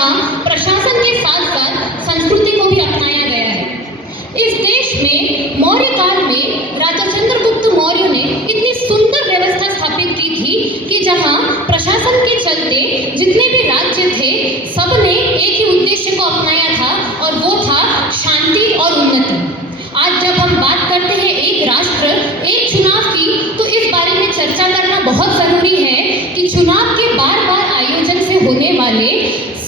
जहां प्रशासन के साथ साथ संस्कृति को भी अपनाया गया है। इस देश में मौर्य काल में राजा चंद्रगुप्त मौर्य ने इतनी सुंदर व्यवस्था स्थापित की थी कि जहां प्रशासन के चलते जितने भी राज्य थे सबने एक ही उद्देश्य को अपनाया था और वो था शांति और उन्नति। आज जब हम बात करते हैं एक राष्ट्र एक चुनाव की, तो इस बारे में चर्चा करना बहुत जरूरी है कि चुनाव के बार बार आयोजन से होने वाले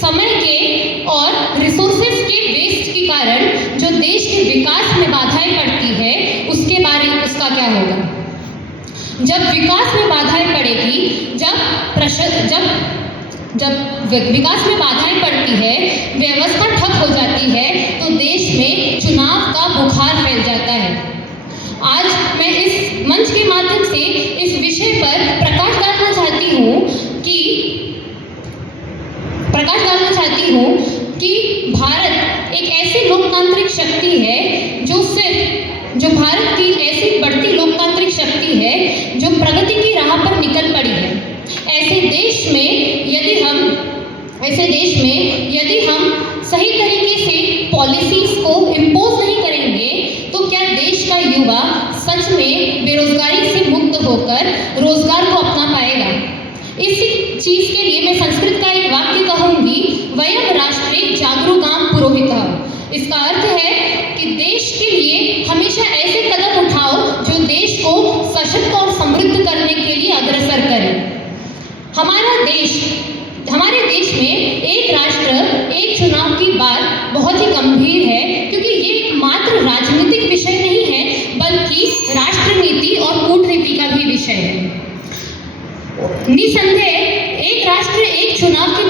समय के और रिसोर्सेज के वेस्ट के कारण जो देश के विकास में बाधाएं पड़ती है उसके बारे में उसका क्या होगा। जब विकास में बाधाएं पड़ेगी, जब विकास में बाधाएं पड़ती है, व्यवस्था ठप हो जाती है, तो देश में चुनाव का बुखार फैल जाता है। आज मैं इस मंच के माध्यम से इस विषय पर प्रकाश डालना चाहती हूँ कि भारत एक ऐसी लोकतांत्रिक शक्ति है जो भारत की ऐसी बढ़ती लोकतांत्रिक शक्ति है जो प्रगति की राह पर निकल पड़ी है। ऐसे देश में यदि हम सही तरीके से पॉलिसीज को इम्पोज नहीं करेंगे तो क्या देश का युवा सच में बेरोजगारी से मुक्त होकर रोजगार को अपना पाएगा। इसी चीज के लिए मैं संस्कृत का एक वाक्य कहूंगी, वयम राष्ट्रे जागरूकाम पुरोहितः। इसका अर्थ है कि देश के लिए हमेशा ऐसे कदम उठाओ जो देश को सशक्त और समृद्ध करने के लिए अग्रसर करें। हमारे देश में एक राष्ट्र एक चुनाव की बात बहुत ही गंभीर है, क्योंकि ये मात्र राजनीतिक विषय नहीं है बल्कि राष्ट्र नीति और कूटनीति का भी विषय है। निसंदेह एक राष्ट्र एक चुनाव की